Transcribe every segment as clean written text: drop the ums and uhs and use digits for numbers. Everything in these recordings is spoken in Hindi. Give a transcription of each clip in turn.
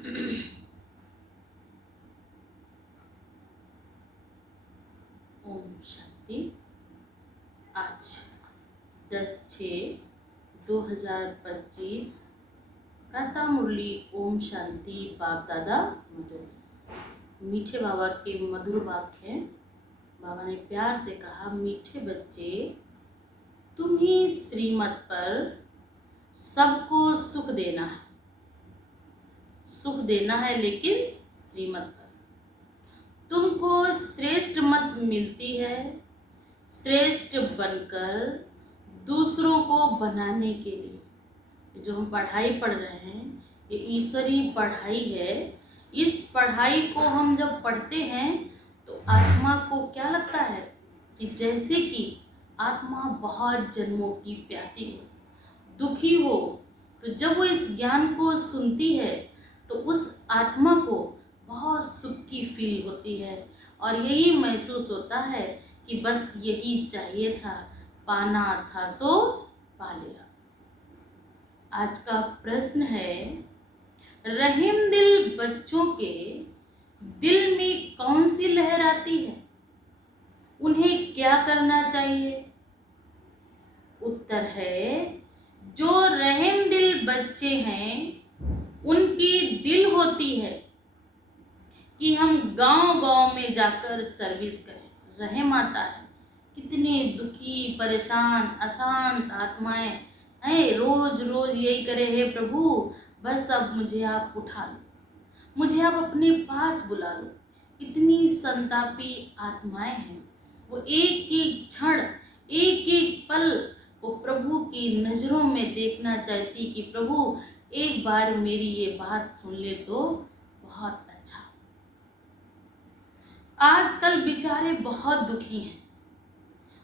ओम शांति। आज 10/6/2025 प्रातः मुरली ओम शांति बाप दादा मधुर। मीठे बाबा के मधुर वाक्य हैं। बाबा ने प्यार से कहा, मीठे बच्चे, तुम ही श्रीमत पर सबको सुख देना है। सुख देना है लेकिन श्रीमत पर। तुमको श्रेष्ठ मत मिलती है, श्रेष्ठ बनकर दूसरों को बनाने के लिए। जो हम पढ़ाई पढ़ रहे हैं ये ईश्वरीय पढ़ाई है। इस पढ़ाई को हम जब पढ़ते हैं तो आत्मा को क्या लगता है कि जैसे कि आत्मा बहुत जन्मों की प्यासी हो, दुखी हो, तो जब वो इस ज्ञान को सुनती है तो उस आत्मा को बहुत सुख की फील होती है और यही महसूस होता है कि बस यही चाहिए था, पाना था सो पा लिया। आज का प्रश्न है, रहीम दिल बच्चों के दिल में कौन सी लहर आती है? उन्हें क्या करना चाहिए? उत्तर है, जो रहीम दिल बच्चे हैं उनकी दिल होती है कि हम गांव-गांव में जाकर सर्विस करें। रहम आता है, कितने दुखी, परेशान, अशांत आत्माएं हैं, रोज रोज यही करे, हे प्रभु बस अब मुझे आप उठा लो, मुझे आप अपने पास बुला लो। इतनी संतापी आत्माएं हैं, वो एक एक क्षण, एक एक पल वो प्रभु की नज़रों में देखना चाहती कि प्रभु एक बार मेरी ये बात सुन ले तो बहुत अच्छा। आजकल बेचारे बहुत दुखी हैं,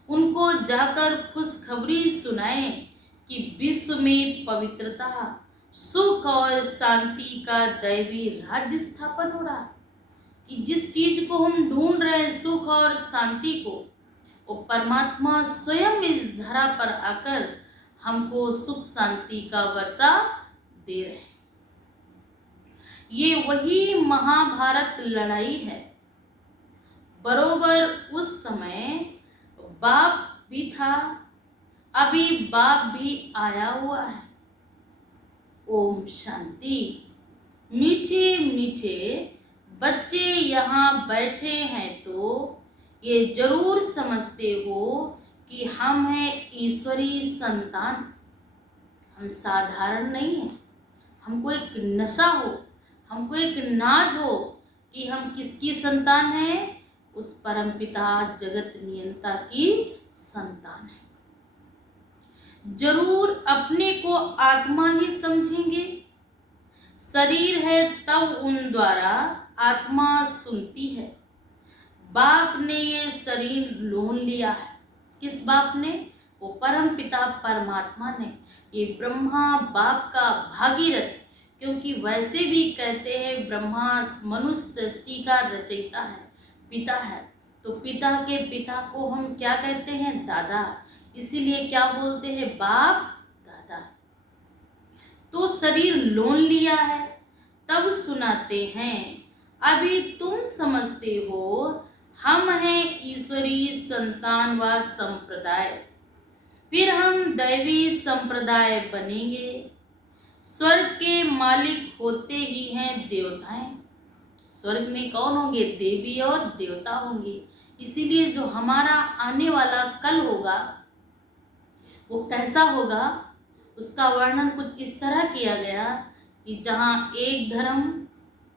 उनको जाकर खुशखबरी सुनाएं कि विश्व में पवित्रता, सुख और शांति का दैवी राज्य स्थापन हो रहा है। कि जिस चीज को हम ढूंढ रहे हैं, सुख और शांति को, वो परमात्मा स्वयं इस धरा पर आकर हमको सुख शांति का वर्षा दे रहे हैं। ये वही महाभारत लड़ाई है। बरोबर उस समय बाप भी था, अभी बाप भी आया हुआ है। ओम शांति। मीठे मीठे बच्चे यहाँ बैठे हैं तो ये जरूर समझते हो कि हम हैं ईश्वरीय संतान। हम साधारण नहीं हैं। हमको एक नशा हो, हमको एक नाज हो कि हम किसकी संतान हैं? उस परमपिता जगत नियंता की संतान है। जरूर अपने को आत्मा ही समझेंगे। शरीर है तब उन द्वारा आत्मा सुनती है। बाप ने ये शरीर लोन लिया है। किस बाप ने? वो परम पिता परमात्मा ने। ये ब्रह्मा बाप का भागीरथ, क्योंकि वैसे भी कहते हैं ब्रह्मा मनुष्य सृष्टि का रचयिता है, पिता है। तो पिता के पिता को हम क्या कहते हैं? दादा। इसीलिए क्या बोलते हैं? बाप दादा। तो शरीर लोन लिया है तब सुनाते हैं। अभी तुम समझते हो हम हैं ईश्वरीय संतान व संप्रदाय, फिर हम दैवी संप्रदाय बनेंगे। स्वर्ग के मालिक होते ही हैं देवताएं। स्वर्ग में कौन होंगे? देवी और देवता होंगे। इसीलिए जो हमारा आने वाला कल होगा वो कैसा होगा, उसका वर्णन कुछ इस तरह किया गया कि जहाँ एक धर्म,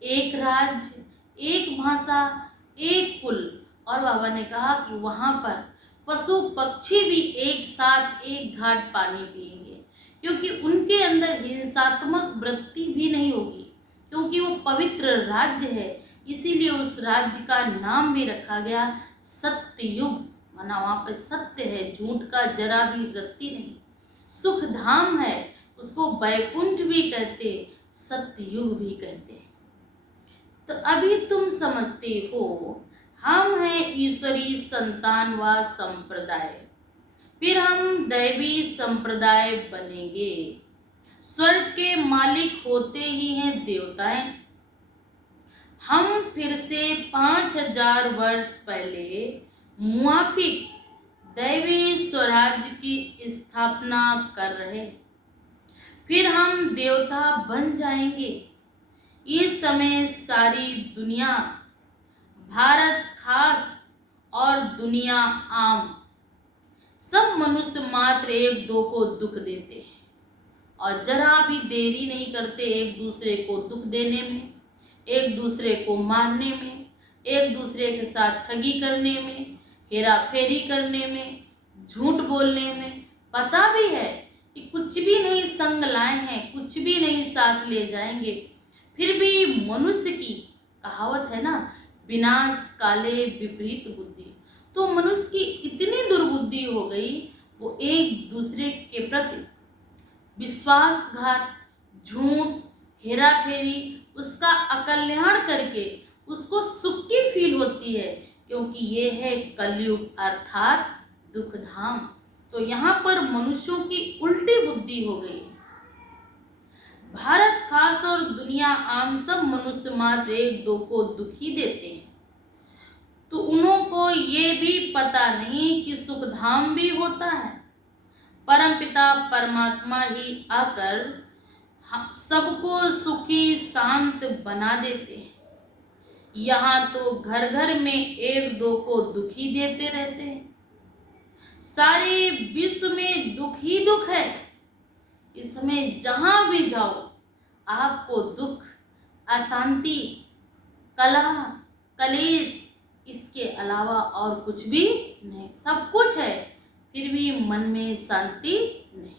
एक राज्य, एक भाषा, एक कुल, और बाबा ने कहा कि वहाँ पर पशु पक्षी भी एक साथ एक घाट पानी पिएंगे, क्योंकि उनके अंदर हिंसात्मक वृत्ति भी नहीं होगी, क्योंकि वो पवित्र राज्य है। इसीलिए उस राज्य का नाम भी रखा गया सत्ययुग। माना वहाँ पर सत्य है, झूठ का जरा भी रत्ती नहीं। सुख धाम है, उसको बैकुंठ भी कहते, सत्ययुग भी कहते हैं। तो अभी तुम समझते हो हम हैं ईश्वरीय संतान व संप्रदाय, फिर हम दैवी संप्रदाय बनेंगे। स्वर्ग के मालिक होते ही हैं देवताएं। हम फिर से 5000 वर्ष पहले मुआफिक दैवी स्वराज्य की स्थापना कर रहे हैं। फिर हम देवता बन जाएंगे। इस समय सारी दुनिया, भारत खास और दुनिया आम, सब मनुष्य मात्र एक दो को दुख देते हैं और जरा भी देरी नहीं करते एक दूसरे को दुख देने में, एक दूसरे को मारने में, एक दूसरे के साथ ठगी करने में, हेरा फेरी करने में, झूठ बोलने में। पता भी है कि कुछ भी नहीं संग लाए हैं, कुछ भी नहीं साथ ले जाएंगे, फिर भी मनुष्य की कहावत है ना, विनाश काले विपरीत बुद्धि। तो मनुष्य की इतनी दुर्बुद्धि हो गई, वो एक दूसरे के प्रति विश्वासघात, झूठ, हेरा फेरी, उसका अकल्याण करके उसको सुख की फील होती है, क्योंकि ये है कलयुग अर्थात दुख धाम। तो यहाँ पर मनुष्यों की उल्टी बुद्धि हो गई। भारत खास और दुनिया आम, सब मनुष्य मात्र एक दो को दुखी देते हैं। तो उन्हों को ये भी पता नहीं कि सुख धाम भी होता है। परमपिता परमात्मा ही आकर सबको सुखी शांत बना देते हैं। यहाँ तो घर घर में एक दो को दुखी देते रहते हैं। सारे विश्व में दुख ही दुख है। इस समय जहां भी जाओ आपको दुख, अशांति, कलह, कलेश, इसके अलावा और कुछ भी नहीं। सब कुछ है फिर भी मन में शांति नहीं।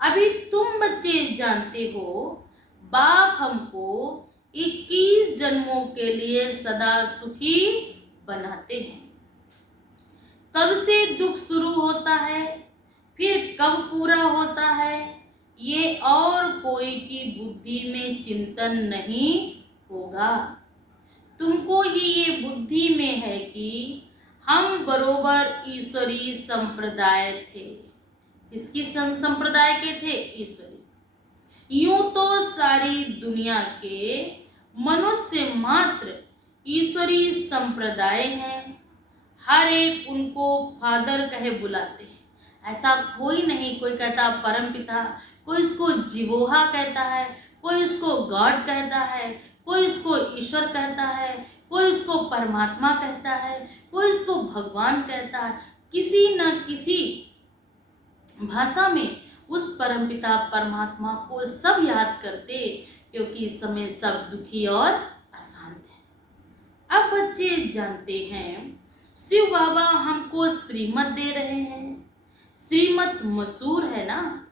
अभी तुम बच्चे जानते हो, बाप हमको 21 जन्मों के लिए सदा सुखी बनाते हैं। कब से दुख शुरू होता है, फिर कब पूरा होता है, ये और कोई की बुद्धि में चिंतन नहीं होगा। तुमको ही ये बुद्धि में है कि हम बरोबर ईश्वरीय संप्रदाय थे। किसकी संप्रदाय के थे? ईश्वरी। यूं तो सारी दुनिया के मनुष्य मात्र ईश्वरीय संप्रदाय हैं। हर एक उनको फादर कहे बुलाते हैं। ऐसा कोई नहीं, कोई कहता परमपिता, कोई इसको जीवोहा कहता है, कोई इसको गॉड कहता है, कोई इसको ईश्वर कहता है, कोई इसको परमात्मा कहता है, कोई इसको भगवान कहता है। किसी न किसी भाषा में उस परमपिता परमात्मा को सब याद करते, क्योंकि इस समय सब दुखी और अशांत है। अब बच्चे जानते हैं, शिव बाबा हमको श्रीमत दे रहे हैं। श्रीमत मशहूर है ना,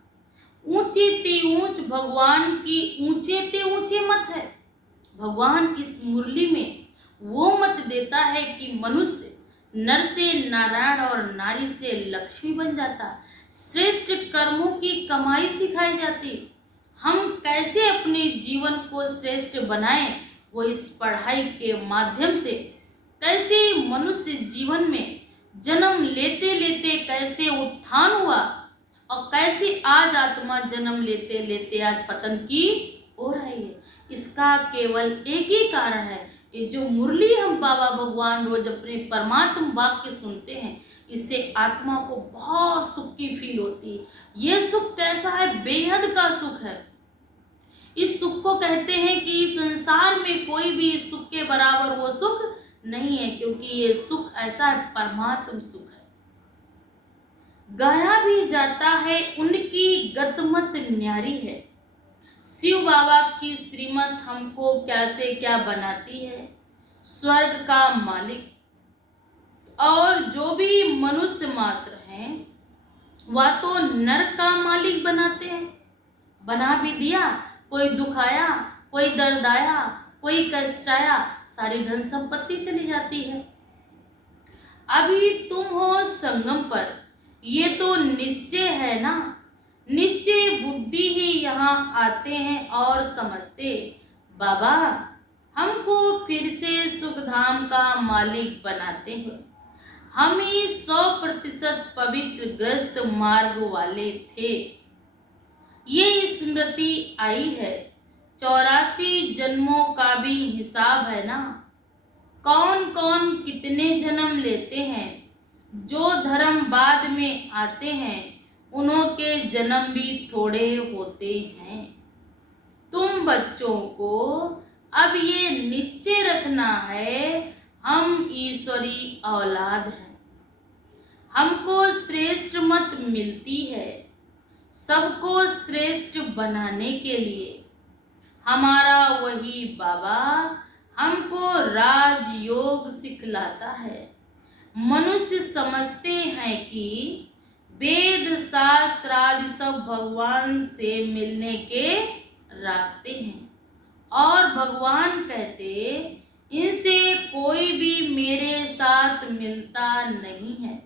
ऊंचे ते ऊंच भगवान की ऊंचे ते ऊंचे मत है। भगवान इस मुरली में वो मत देता है कि मनुष्य नर से नारायण और नारी से लक्ष्मी बन जाता। श्रेष्ठ कर्मों की कमाई सिखाई जाती। हम कैसे अपने जीवन को श्रेष्ठ बनाएं, वो इस पढ़ाई के माध्यम से। कैसे मनुष्य जीवन में जन्म लेते लेते कैसे उत्थान हुआ और कैसे आज आत्मा जन्म लेते लेते आज पतन की ओर आई है, इसका केवल एक ही कारण है। ये जो मुरली हम बाबा भगवान रोज अपने परमात्मा वाक्य सुनते हैं, इससे आत्मा को बहुत सुख की फील होती है। ये सुख कैसा है? बेहद का सुख है। इस सुख को कहते हैं कि संसार में कोई भी इस सुख के बराबर वो सुख नहीं है, क्योंकि ये सुख ऐसा है, परमात्म सुख है। गाया भी जाता है, उनकी गतमत न्यारी है। शिव बाबा की श्रीमत हमको क्या से क्या बनाती है। स्वर्ग का मालिक और जो भी मनुष्य मात्र हैं, वह तो नरक का मालिक बनाते हैं। बना भी दिया, कोई दुख आया, कोई दर्द आया, कोई कष्ट आया, सारी धन संपत्ति चली जाती है। अभी तुम हो संगम पर, ये तो निश्चय है ना। निश्चय बुद्धि ही यहाँ आते हैं और समझते, बाबा हमको फिर से सुखधाम का मालिक बनाते हैं। हम ही 100% पवित्र ग्रस्त मार्ग वाले थे। ये स्मृति आई है 84 जन्मों का भी हिसाब है ना। कौन कौन कितने जन्म लेते हैं, जो धर्म बाद में आते हैं उन्हों के जन्म भी थोड़े होते हैं। तुम बच्चों को अब ये निश्चय रखना है, हम ईश्वरी औलाद हैं। हमको श्रेष्ठ मत मिलती है सबको श्रेष्ठ बनाने के लिए। हमारा वही बाबा हमको राजयोग सिखलाता है। मनुष्य समझते हैं कि वेद शास्त्र आदि सब भगवान से मिलने के रास्ते हैं, और भगवान कहते इनसे कोई भी मेरे साथ मिलता नहीं है।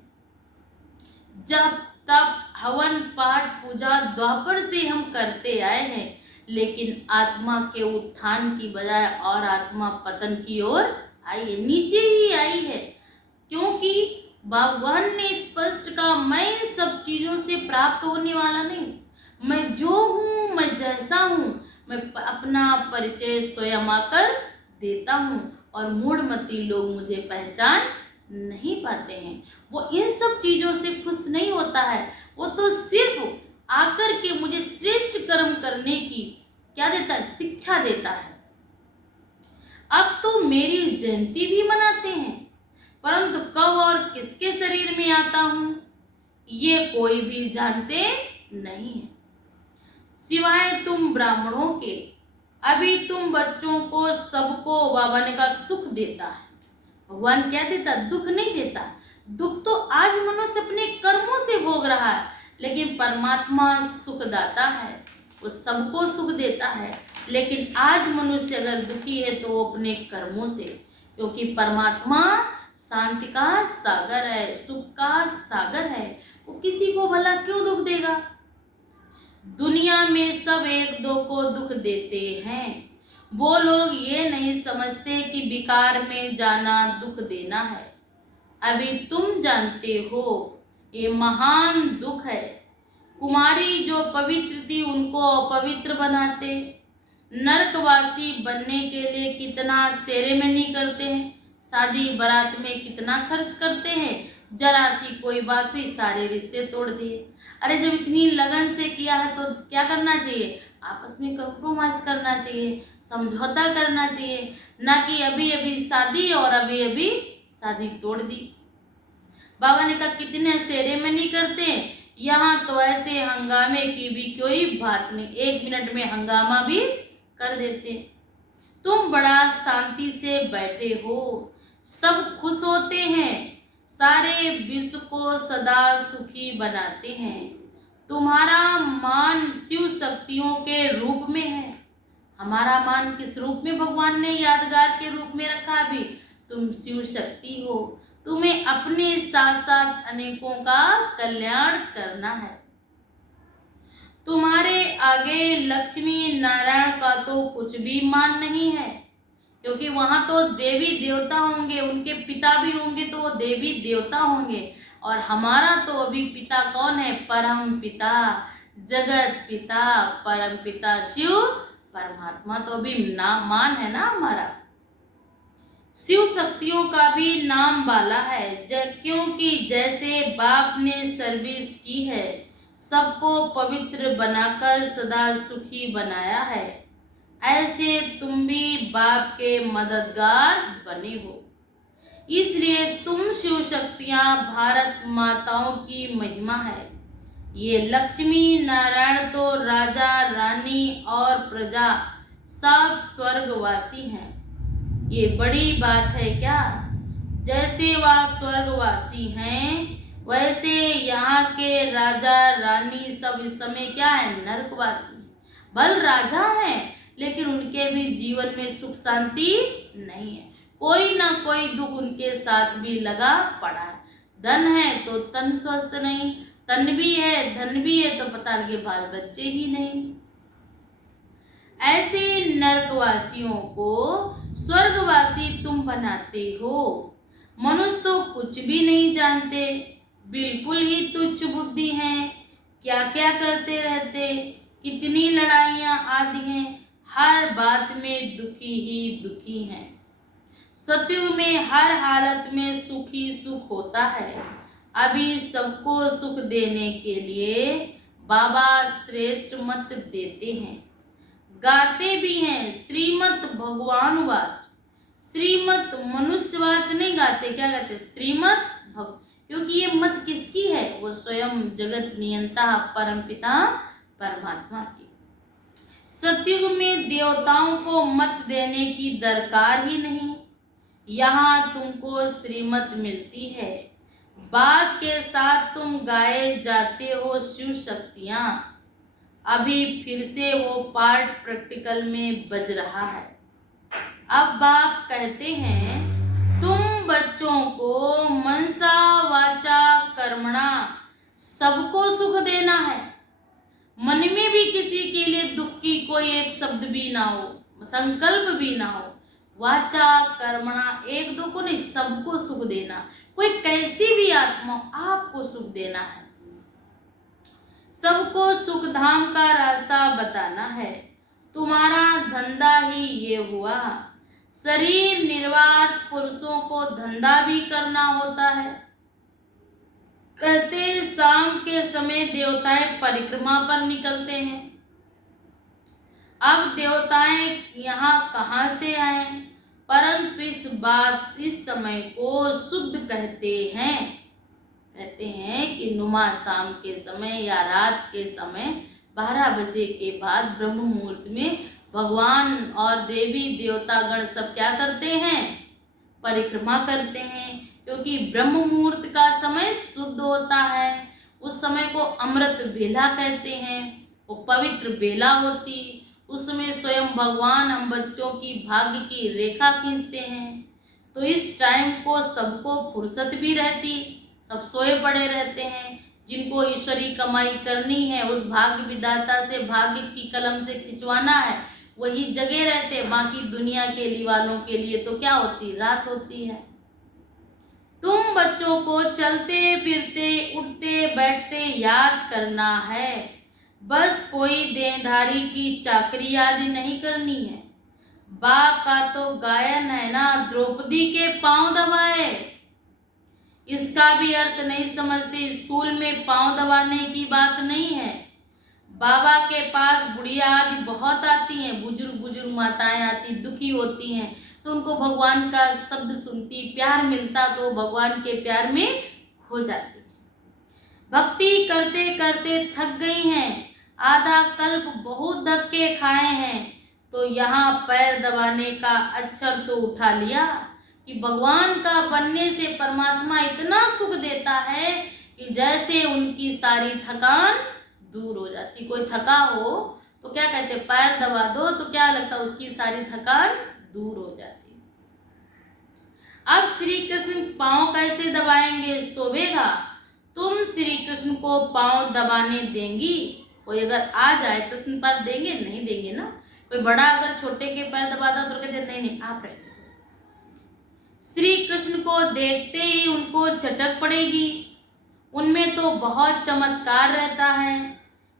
जब तब हवन पाठ पूजा द्वापर से हम करते आए हैं, लेकिन आत्मा के उत्थान की बजाय और आत्मा पतन की ओर आई है, नीचे ही आई है। क्योंकि भगवान ने स्पष्ट कहा, मैं सब चीजों से प्राप्त होने वाला नहीं, मैं जो हूँ, मैं जैसा हूँ, मैं अपना परिचय स्वयं आकर देता हूँ, और मूढ़मती लोग मुझे पहचान नहीं पाते हैं। वो इन सब चीजों से खुश नहीं होता है, वो तो सिर्फ आकर के मुझे श्रेष्ठ कर्म करने की क्या देता है, शिक्षा देता है। अब तो मेरी जयंती भी मनाते हैं, परंतु कब और किसके शरीर में आता हूं ये कोई भी जानते नहीं है, सिवाय तुम ब्राह्मणों के। अभी तुम बच्चों को सबको बाबा ने कहा सुख देता है। भगवान क्या देता, दुख नहीं देता। दुख तो आज मनुष्य अपने कर्मों से भोग रहा है, लेकिन परमात्मा सुखदाता है, वो सबको सुख देता है। लेकिन आज मनुष्य अगर दुखी है तो वो अपने कर्मों से, क्योंकि परमात्मा शांति का सागर है, सुख का सागर है, वो किसी को भला क्यों दुख देगा। दुनिया में सब एक दो को दुख देते हैं, वो लोग ये नहीं समझते कि विकार में जाना दुख देना है। अभी तुम जानते हो ये महान दुख है। कुमारी जो पवित्र थी उनको अपवित्र बनाते, नरकवासी बनने के लिए कितना सेरेमनी करते हैं, शादी बारात में कितना खर्च करते हैं, जरा सी कोई बात हुई सारे रिश्ते तोड़ दिए। अरे जब इतनी लगन से किया है तो क्या करना चाहिए, आपस में कंप्रोमाइज करना चाहिए, समझौता करना चाहिए, ना कि अभी अभी शादी और अभी अभी शादी तोड़ दी। बाबा ने कहा कितने सेरेमनी करते हैं, यहाँ तो ऐसे हंगामे की भी कोई बात नहीं, 1 मिनट में हंगामा भी कर देते। तुम बड़ा शांति से बैठे हो, सब खुश होते हैं, सारे विश्व को सदा सुखी बनाते हैं। तुम्हारा मान शिव शक्तियों के रूप में है। हमारा मान किस रूप में भगवान ने यादगार के रूप में रखा। भी तुम शिव शक्ति हो, तुम्हें अपने साथ साथ अनेकों का कल्याण करना है। तुम्हारे आगे लक्ष्मी नारायण का तो कुछ भी मान नहीं है, क्योंकि वहां तो देवी देवता होंगे, उनके पिता भी होंगे तो वो देवी देवता होंगे, और हमारा तो अभी पिता कौन है, परम पिता, जगत पिता, परम पिता शिव परमात्मा, तो अभी नाम मान है ना हमारा। शिव शक्तियों का भी नाम बाला है, क्योंकि जैसे बाप ने सर्विस की है, सबको पवित्र बनाकर सदा सुखी बनाया है, ऐसे तुम भी बाप के मददगार बने हो। इसलिए तुम शिव शक्तियां भारत माताओं की महिमा है। ये लक्ष्मी नारायण तो राजा रानी और प्रजा सब स्वर्गवासी हैं। ये बड़ी बात है क्या। जैसे वह स्वर्गवासी हैं, वैसे यहाँ के राजा रानी सब इस समय क्या है, नरकवासी। भल राजा हैं, लेकिन उनके भी जीवन में सुख शांति नहीं है, कोई ना कोई दुख उनके साथ भी लगा पड़ा है। धन है तो तन स्वस्थ नहीं, तन भी है धन भी है तो पता लगे बाल बच्चे ही नहीं। ऐसे नरकवासियों को स्वर्गवासी तुम बनाते हो। मनुष्य तो कुछ भी नहीं जानते, बिल्कुल ही तुच्छ बुद्धि हैं, क्या क्या करते रहते, कितनी लड़ाइयाँ आदि हैं, हर बात में दुखी ही दुखी हैं। सतयुग में हर हालत में सुख ही सुख होता है। अभी सबको सुख देने के लिए बाबा श्रेष्ठ मत देते हैं, गाते भी हैं श्रीमत भगवानुवाच। श्रीमत मनुष्यवाच नहीं गाते, क्या गाते? श्रीमत भग, क्योंकि ये मत किसकी है? वो स्वयं जगत नियंता परमपिता परमात्मा की। सतयुग में देवताओं को मत देने की दरकार ही नहीं। यहाँ तुमको श्रीमत मिलती है, बात के साथ तुम गाए जाते हो शिव शक्तियाँ। अभी फिर से वो पार्ट प्रैक्टिकल में बज रहा है। अब बाप कहते हैं तुम बच्चों को मनसा वाचा कर्मणा सबको सुख देना है। मन में भी किसी के लिए दुख की कोई एक शब्द भी ना हो, संकल्प भी ना हो। वाचा कर्मणा, एक दो को नहीं, सबको सुख देना। कोई कैसी भी आत्मा, आपको सुख देना है। सबको सुख धाम का रास्ता बताना है। तुम्हारा धंधा ही ये हुआ। शरीर निर्वाह पुरुषों को धंधा भी करना होता है। कहते शाम के समय देवताएं परिक्रमा पर निकलते हैं। अब देवताएं यहाँ कहाँ से आए? परंतु इस समय को शुद्ध कहते हैं। कहते हैं कि नुमा शाम के समय या रात के समय 12 बजे के बाद ब्रह्म मुहूर्त में भगवान और देवी देवतागण सब क्या करते हैं? परिक्रमा करते हैं। क्योंकि ब्रह्म मुहूर्त का समय शुद्ध होता है। उस समय को अमृत बेला कहते हैं, वो पवित्र बेला होती। उस समय स्वयं भगवान हम बच्चों की भाग्य की रेखा खींचते हैं। तो इस टाइम को सबको फुर्सत भी रहती, सब सोए पड़े रहते हैं। जिनको ईश्वरी कमाई करनी है, उस भाग्य विधाता से भाग्य की कलम से खिंचवाना है, वही जगे रहते। बाकी दुनिया के लिए वालों के लिए तो क्या होती? रात होती है। तुम बच्चों को चलते फिरते उठते बैठते याद करना है। बस कोई देनधारी की चाकरी आदि नहीं करनी है। बाप का तो गायन है ना, द्रौपदी के पांव दबाए। इसका भी अर्थ नहीं समझते। स्कूल में पांव दबाने की बात नहीं है। बाबा के पास बुढ़िया आदि बहुत आती हैं, बुजुर्ग माताएं आती, दुखी होती हैं, तो उनको भगवान का शब्द सुनती, प्यार मिलता तो भगवान के प्यार में खो जाती। भक्ति करते करते थक गई हैं, आधा कल्प बहुत धक्के खाए हैं, तो यहाँ पैर दबाने का अक्षर तो उठा लिया कि भगवान का बनने से परमात्मा इतना सुख देता है कि जैसे उनकी सारी थकान दूर हो जाती। कोई थका हो तो क्या कहते? पैर दबा दो, तो क्या लगता? उसकी सारी थकान दूर हो जाती। अब श्री कृष्ण पांव कैसे दबाएंगे? शोभेगा? तुम श्री कृष्ण को पांव दबाने देंगी? कोई अगर आ जाए कृष्ण पर देंगे? नहीं देंगे ना। कोई बड़ा अगर छोटे के पैर दबाता तो कहते नहीं आप रहे। श्री कृष्ण को देखते ही उनको चटक पड़ेगी। उनमें तो बहुत चमत्कार रहता है।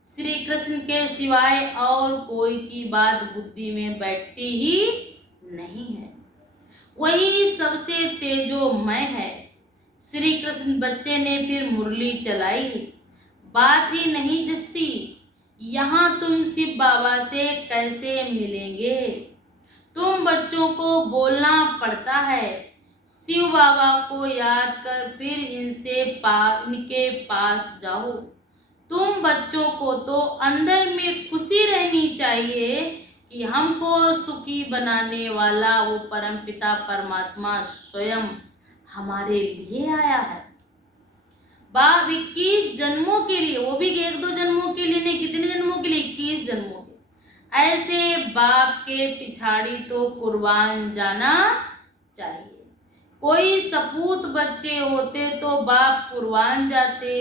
श्री कृष्ण के सिवाय और कोई की बात बुद्धि में बैठती ही नहीं है। वही सबसे तेजोमय है। श्री कृष्ण बच्चे ने फिर मुरली चलाई। बात ही नहीं जचती। यहाँ तुम शिव बाबा से कैसे मिलेंगे? तुम बच्चों को बोलना पड़ता है, शिव बाबा को याद कर फिर इनके पास जाओ। तुम बच्चों को तो अंदर में खुशी रहनी चाहिए कि हमको सुखी बनाने वाला वो परमपिता परमात्मा स्वयं हमारे लिए आया है। बाप 21 जन्मों के लिए, वो भी 1-2 जन्मों के लिए नहीं, कितने जन्मों के लिए? 21 जन्मों के। ऐसे बाप के पिछाड़ी तो कुर्बान जाना चाहिए। कोई सपूत बच्चे होते तो बाप कुर्बान जाते,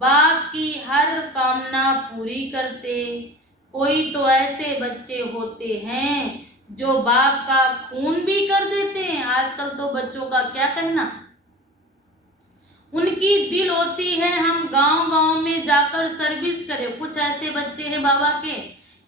बाप की हर कामना पूरी करते। कोई तो ऐसे बच्चे होते हैं जो बाप का खून भी कर देते हैं। आजकल तो बच्चों का क्या कहना। उनकी दिल होती है हम गांव-गांव में जाकर सर्विस करें। कुछ ऐसे बच्चे हैं बाबा के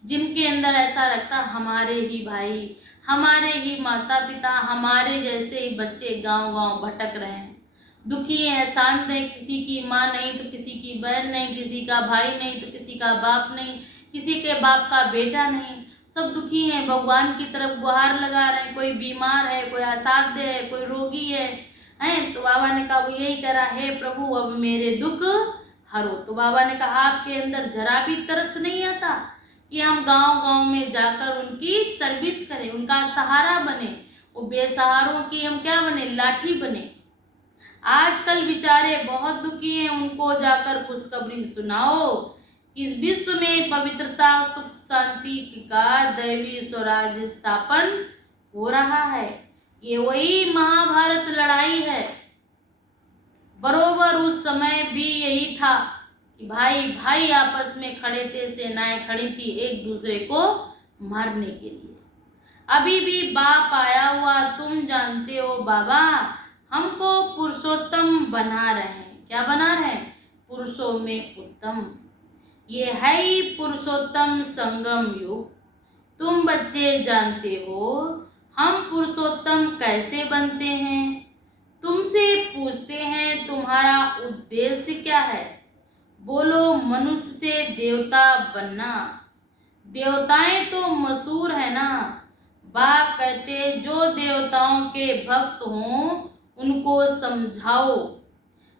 जिनके अंदर ऐसा लगता हमारे ही भाई, हमारे ही माता पिता, हमारे जैसे ही बच्चे गांव गांव भटक रहे हैं, दुखी हैं, शांत हैं, किसी की माँ नहीं तो किसी की बहन नहीं, किसी का भाई नहीं तो किसी का बाप नहीं, किसी के बाप का बेटा नहीं, सब दुखी हैं, भगवान की तरफ गुहार लगा रहे हैं। कोई बीमार है, कोई असाध्य है, कोई रोगी है, हैं। तो बाबा ने कहा, वो यही करा, हे प्रभु अब मेरे दुख हरो। तो बाबा ने कहा, आपके अंदर जरा भी तरस नहीं आता कि हम गांव गांव में जाकर उनकी सर्विस करें, उनका सहारा बने, वो बेसहारों की हम क्या बने, लाठी बने। आजकल बेचारे बहुत दुखी हैं, उनको जाकर खुशखबरी सुनाओ कि इस विश्व में पवित्रता, सुख, शांति का दैवी स्वराज स्थापन हो रहा है। ये वही महाभारत लड़ाई है। बरोबर उस समय भी यही था कि भाई भाई आपस में खड़े थे, सेनाएं खड़ी थी एक दूसरे को मारने के लिए। अभी भी बाप आया हुआ, तुम जानते हो बाबा हमको पुरुषोत्तम बना रहे हैं। क्या बना रहे हैं? पुरुषों में उत्तम। ये है ही पुरुषोत्तम संगम युग। तुम बच्चे जानते हो हम पुरुषोत्तम कैसे बनते हैं। तुमसे पूछते हैं तुम्हारा उद्देश्य क्या है। बोलो मनुष्य से देवता बनना। देवताएं तो मशहूर है ना। बाप कहते जो देवताओं के भक्त हों उनको समझाओ।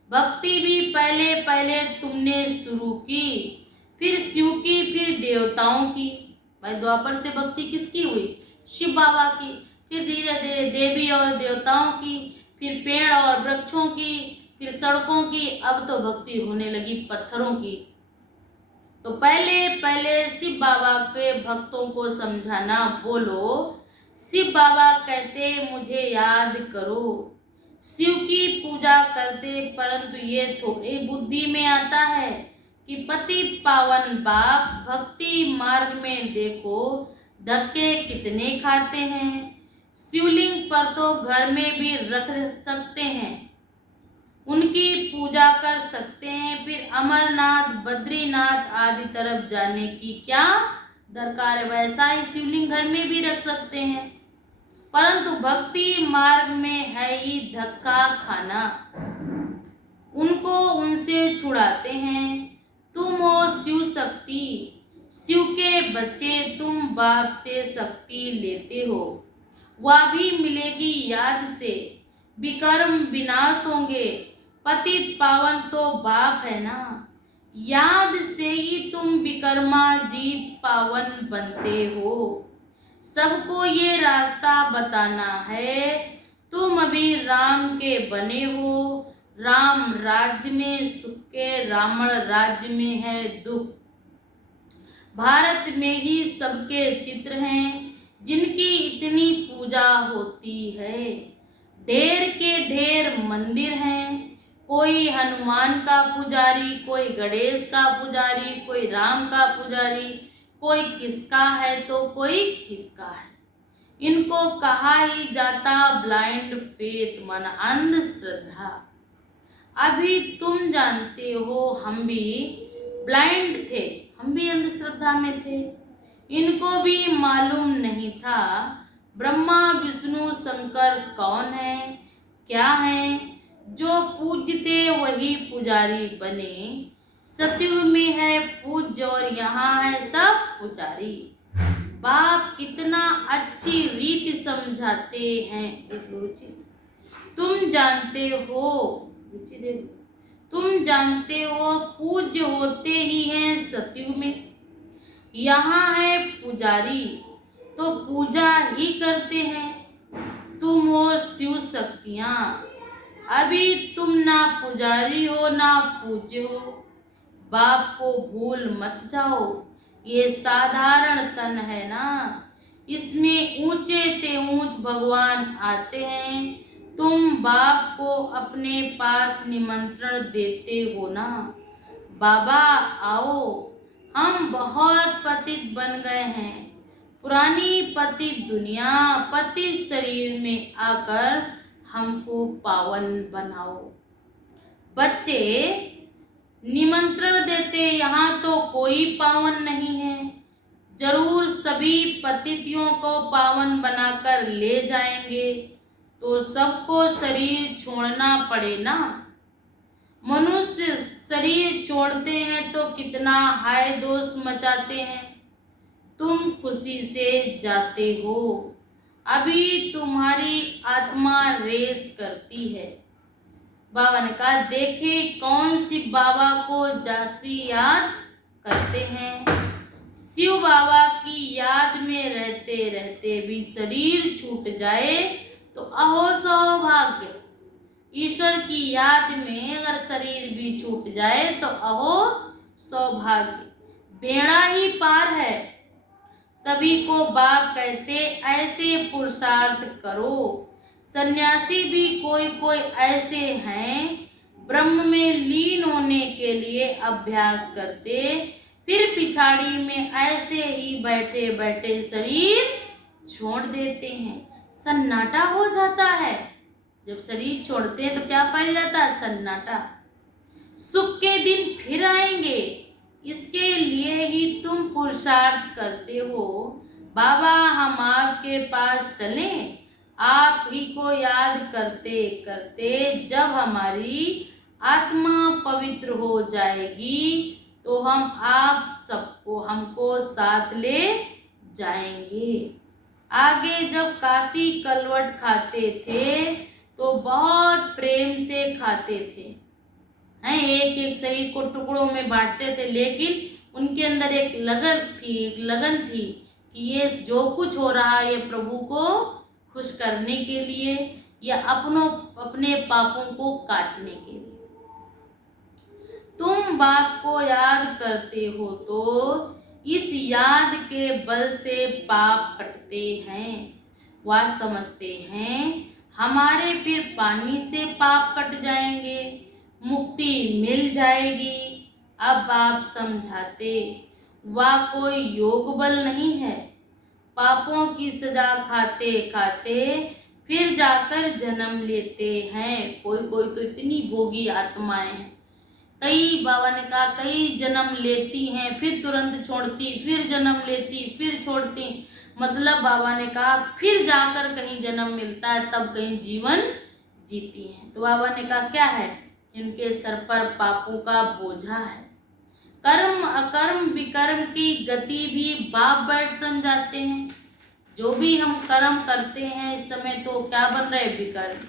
भक्ति भी पहले पहले तुमने शुरू की, फिर शिव की, फिर देवताओं की। भाई द्वापर से भक्ति किसकी हुई? शिव बाबा की। फिर धीरे धीरे देवी और देवताओं की, फिर पेड़ और वृक्षों की, फिर सड़कों की, अब तो भक्ति होने लगी पत्थरों की। तो पहले पहले शिव बाबा के भक्तों को समझाना। बोलो शिव बाबा कहते मुझे याद करो। शिव की पूजा करते, परंतु ये थोड़ी बुद्धि में आता है कि पतित पावन बाप भक्ति मार्ग में देखो धक्के कितने खाते हैं। शिवलिंग पर तो घर में भी रख सकते हैं, उनकी पूजा कर सकते हैं, फिर अमरनाथ, बद्रीनाथ आदि तरफ जाने की क्या दरकार है। वैसा ही शिवलिंग घर में भी रख सकते हैं, परंतु भक्ति मार्ग में है ही धक्का खाना। उनको उनसे छुड़ाते हैं। तुम हो शिव शक्ति, शिव के बच्चे, तुम बाप से शक्ति लेते हो, वह भी मिलेगी याद से। विकर्म विनाश होंगे, पतित पावन तो बाप है ना। याद से ही तुम विकर्मा जीत पावन बनते हो। सबको ये रास्ता बताना है। तुम अभी राम के बने हो। राम राज्य में सुख के, रावण राज्य में है दुख। भारत में ही सबके चित्र हैं जिनकी इतनी पूजा होती है। ढेर के ढेर मंदिर हैं, कोई हनुमान का पुजारी, कोई गणेश का पुजारी, कोई राम का पुजारी, कोई किसका है तो कोई किसका है। इनको कहा ही जाता ब्लाइंड फेथ, मन अंधश्रद्धा। अभी तुम जानते हो हम भी ब्लाइंड थे, हम भी अंधश्रद्धा में थे। इनको भी मालूम नहीं था ब्रह्मा विष्णु शंकर कौन है, क्या है। जो पूज्य थे वही पुजारी बने। सतयुग में है पूज्य और यहाँ है सब पुजारी। बाप कितना अच्छी रीति समझाते हैं। तुम जानते हो, तुम जानते हो पूज्य होते ही हैं सतयुग में। यहाँ है पुजारी तो पूजा ही करते हैं। तुम हो शिव शक्तियाँ। अभी तुम ना पुजारी हो ना पूज्य हो। बाप को भूल मत जाओ। ये साधारण तन है ना, इसमें ऊंचे ते ऊंच भगवान आते हैं। तुम बाप को अपने पास निमंत्रण देते हो ना, बाबा आओ, हम बहुत पतित बन गए हैं। पुरानी पतित दुनिया, पतित शरीर में आकर हमको पावन बनाओ। बच्चे निमंत्रण देते, यहाँ तो कोई पावन नहीं है। जरूर सभी पतितियों को पावन बनाकर ले जाएंगे, तो सबको शरीर छोड़ना पड़े ना। मनुष्य शरीर छोड़ते हैं तो कितना हाय दोष मचाते हैं। तुम खुशी से जाते हो, अभी तुम्हारी आत्मा रेस करती है। बाबा ने कहा, देखे कौन सी बाबा को जास्ती याद करते हैं। शिव बाबा की याद में रहते रहते भी शरीर छूट जाए तो अहो सौभाग्य। ईश्वर की याद में अगर शरीर भी छूट जाए तो अहो सौभाग्य, बेड़ा ही पार है। सभी को बाप कहते ऐसे पुरुषार्थ करो। सन्यासी भी कोई कोई ऐसे हैं, ब्रह्म में लीन होने के लिए अभ्यास करते, फिर पिछाड़ी में ऐसे ही बैठे बैठे शरीर छोड़ देते हैं। सन्नाटा हो जाता है। जब शरीर छोड़ते हैं तो क्या फैल जाता है? सन्नाटा। सुख के दिन फिर आएंगे, इसके लिए ही तुम पुरुषार्थ करते हो। बाबा हम आपके पास चलें, आप ही को याद करते करते जब हमारी आत्मा पवित्र हो जाएगी तो हम आप सबको हमको साथ ले जाएंगे। आगे जब काशी कलवट खाते थे तो बहुत प्रेम से खाते थे, हैं, एक एक शरीर को टुकड़ों में बांटते थे, लेकिन उनके अंदर एक लगन थी कि ये जो कुछ हो रहा है ये प्रभु को खुश करने के लिए या अपने पापों को काटने के लिए। तुम बाप को याद करते हो तो इस याद के बल से पाप कटते हैं। वह समझते हैं हमारे फिर पानी से पाप कट जाएंगे, मुक्ति मिल जाएगी। अब आप समझाते वह कोई योग बल नहीं है। पापों की सजा खाते खाते फिर जाकर जन्म लेते हैं। कोई कोई तो इतनी भोगी आत्माएं हैं, कई बाबा ने कहा कई जन्म लेती हैं, फिर तुरंत छोड़ती, फिर जन्म लेती, फिर छोड़ती। मतलब बाबा ने कहा फिर जाकर कहीं जन्म मिलता है, तब कहीं जीवन जीती हैं। तो बाबा ने कहा क्या है? इनके सर पर पापों का बोझा है। कर्म अकर्म विकर्म की गति भी बाप बैठ समझाते हैं। जो भी हम कर्म करते हैं इस समय तो क्या बन रहे? विकर्म।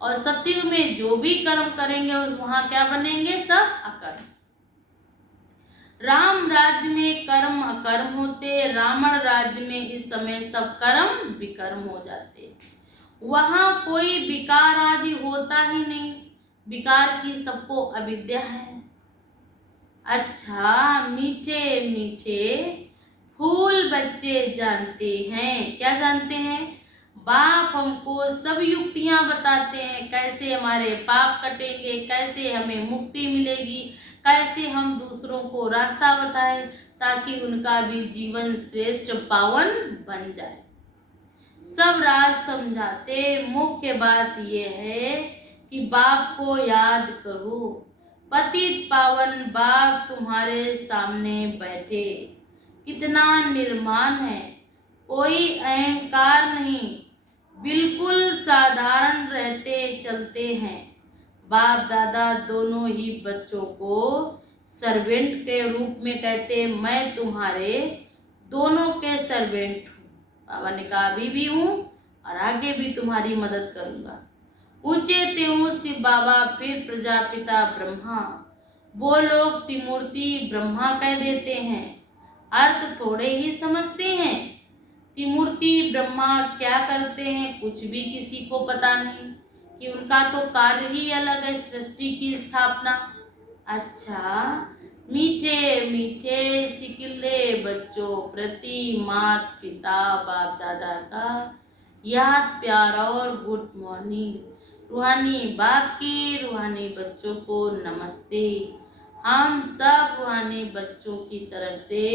और सत्युग में जो भी कर्म करेंगे उस वहां क्या बनेंगे? सब अकर्म। राम राज्य में कर्म अकर्म होते, रावण राज्य में इस समय सब कर्म विकर्म हो जाते। वहां कोई विकार आदि होता ही नहीं, विकार की सबको अविद्या है। अच्छा, मीठे मीठे फूल बच्चे जानते हैं। क्या जानते हैं? बाप हमको सब युक्तियां बताते हैं, कैसे हमारे पाप कटेंगे, कैसे हमें मुक्ति मिलेगी, कैसे हम दूसरों को रास्ता बताएं ताकि उनका भी जीवन श्रेष्ठ पावन बन जाए। सब राज समझाते। मुख्य बात यह है कि बाप को याद करो। पतित पावन बाप तुम्हारे सामने बैठे, कितना निर्माण है, कोई अहंकार नहीं, बिल्कुल साधारण रहते चलते हैं। बाप दादा दोनों ही बच्चों को सर्वेंट के रूप में कहते, मैं तुम्हारे दोनों के सर्वेंट हूँ। बाबा ने कहा अभी भी हूँ और आगे भी तुम्हारी मदद करूँगा। ऊंचे त्यों शिव बाबा, फिर प्रजापिता ब्रह्मा। वो लोग त्रिमूर्ति ब्रह्मा कह देते हैं, अर्थ थोड़े ही समझते हैं। त्रिमूर्ति ब्रह्मा क्या करते हैं कुछ भी किसी को पता नहीं, कि उनका तो कार्य ही अलग है, सृष्टि की स्थापना। अच्छा, मीठे मीठे सिकिले बच्चों प्रति माता पिता बाप दादा का याद प्यार और गुड मॉर्निंग। रूहानी बाप की रूहानी बच्चों को नमस्ते। हम सब रूहानी बच्चों की तरफ से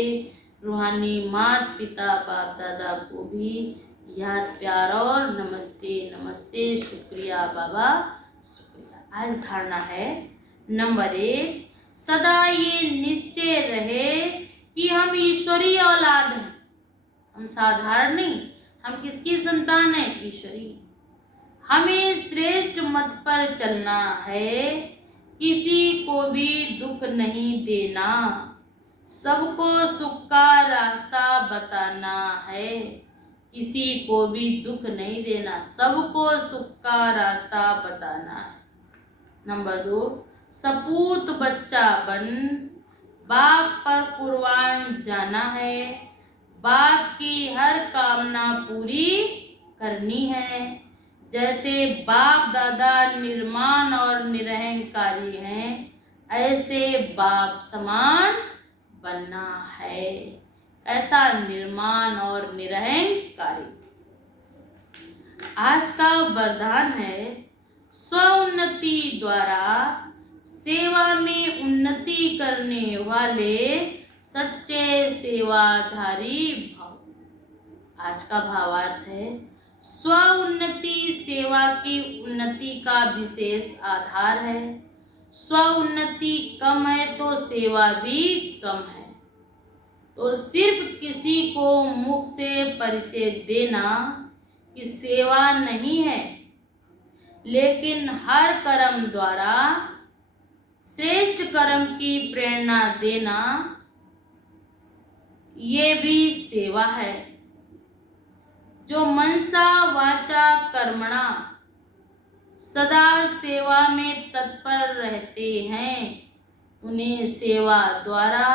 रूहानी माता पिता बाप दादा को भी याद प्यार और नमस्ते नमस्ते। शुक्रिया बाबा, शुक्रिया। आज धारणा है नंबर 1, सदा ये निश्चय रहे कि हम ईश्वरीय औलाद हैं। हम साधारण नहीं, हम किसकी संतान है? ईश्वरी। हमें श्रेष्ठ मत पर चलना है, किसी को भी दुख नहीं देना, सबको सुख का रास्ता बताना है, किसी को भी दुख नहीं देना, सबको सुख का रास्ता बताना है। नंबर 2, सपूत बच्चा बन बाप पर कुर्बान जाना है, बाप की हर कामना पूरी करनी है। जैसे बाप दादा निर्माण और निरहंकारी हैं, ऐसे बाप समान बनना है। ऐसा निर्माण और निरहंकारी। आज का वरदान है, स्वउन्नति द्वारा सेवा में उन्नति करने वाले सच्चे सेवाधारी भव। आज का भावार्थ है, स्वउन्नति सेवा की उन्नति का विशेष आधार है। स्वउन्नति कम है तो सेवा भी कम है। तो सिर्फ किसी को मुख से परिचय देना कि सेवा नहीं है, लेकिन हर कर्म द्वारा श्रेष्ठ कर्म की प्रेरणा देना, ये भी सेवा है। जो मनसा वाचा कर्मणा सदा सेवा में तत्पर रहते हैं, उन्हें सेवा द्वारा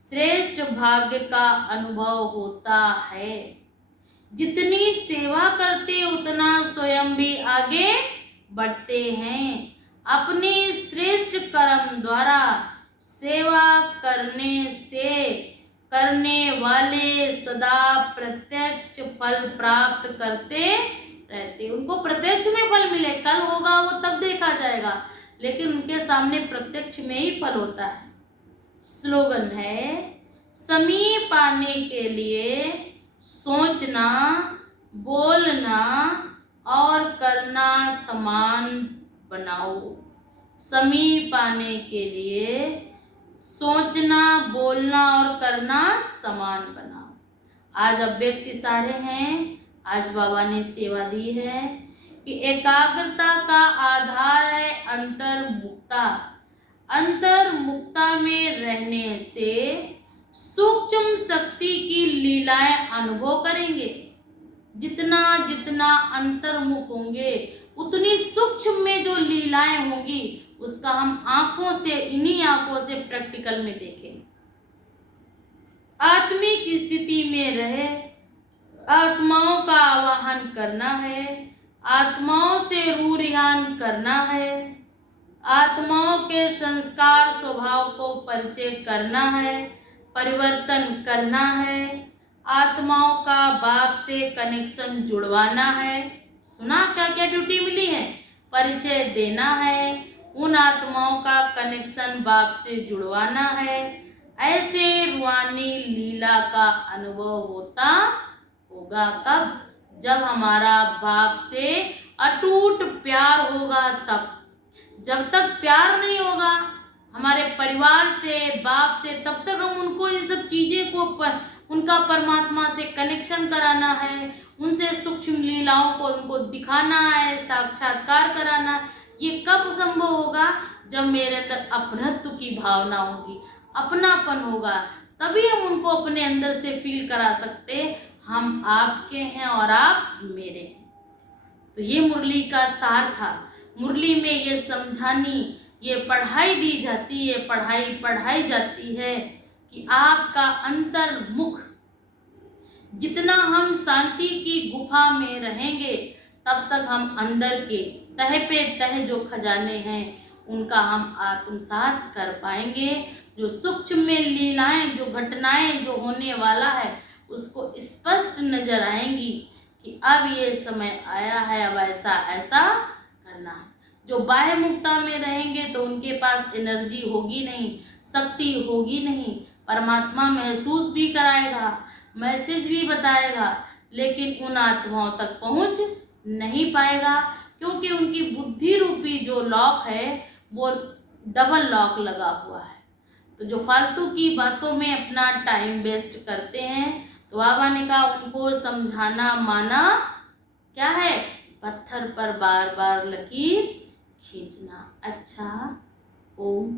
श्रेष्ठ भाग्य का अनुभव होता है। जितनी सेवा करते उतना स्वयं भी आगे बढ़ते हैं। अपने श्रेष्ठ कर्म द्वारा सेवा करने वाले सदा प्रत्यक्ष फल प्राप्त करते रहते। उनको प्रत्यक्ष में फल मिले, कल होगा वो तब देखा जाएगा, लेकिन उनके सामने प्रत्यक्ष में ही फल होता है। स्लोगन है, समीप पाने के लिए सोचना, बोलना और करना समान बनाओ। समीप पाने के लिए सोचना, बोलना और करना समान बनाओ। आज अव्यक्त इशारे हैं। आज बाबा ने सेवा दी है कि एकाग्रता का आधार है अंतर्मुखता। अंतर्मुखता में रहने से सूक्ष्म शक्ति की लीलाएं अनुभव करेंगे। जितना जितना अंतर्मुख होंगे, उतनी सूक्ष्म में जो लीलाएं होंगी, उसका हम आंखों से, इन्हीं आंखों से प्रैक्टिकल में देखें। आत्मिक स्थिति में रहे, आत्माओं का आवाहन करना है, आत्माओं से रूह रिहान करना है, आत्माओं के संस्कार स्वभाव को परिचय करना है, परिवर्तन करना है, आत्माओं का बाप से कनेक्शन जुड़वाना है। सुना क्या क्या ड्यूटी मिली है? परिचय देना है, उन आत्माओं का कनेक्शन बाप से जुड़वाना है। ऐसे रूहानी लीला का अनुभव होता होगा कब? जब हमारा बाप से अटूट प्यार होगा तब। जब तक प्यार नहीं होगा हमारे परिवार से, बाप से, तब तक हम उनको ये सब चीज़ें को उनका परमात्मा से कनेक्शन कराना है, उनसे सूक्ष्म लीलाओं को उनको दिखाना है, साक्षात्कार कराना। ये कब संभव होगा? जब मेरे अंदर अपनत्व की भावना होगी, अपनापन होगा, तभी हम उनको अपने अंदर से फील करा सकते, हम आपके हैं और आप मेरे हैं। तो ये मुरली का सार था। मुरली में ये समझानी, ये पढ़ाई दी जाती है, पढ़ाई जाती है कि आपका अंतर्मुख, जितना हम शांति की गुफा में रहेंगे, तब तक हम अंदर के तह पे तह जो खजाने हैं उनका हम आत्मसात कर पाएंगे। जो सूक्ष्म में लीलाएं, जो घटनाएं, जो होने वाला है, उसको स्पष्ट नजर आएंगी कि अब ये समय आया है, अब ऐसा ऐसा करना है। जो बाह्य मुक्ता में रहेंगे तो उनके पास एनर्जी होगी नहीं, शक्ति होगी नहीं। परमात्मा महसूस भी कराएगा, मैसेज भी बताएगा, लेकिन उन आत्माओं तक पहुंच नहीं पाएगा, क्योंकि उनकी बुद्धि रूपी जो लॉक है वो डबल लॉक लगा हुआ है। तो जो फालतू की बातों में अपना टाइम वेस्ट करते हैं, तो बाबा ने कहा उनको समझाना माना क्या है, पत्थर पर बार बार लकीर खींचना। अच्छा, ओम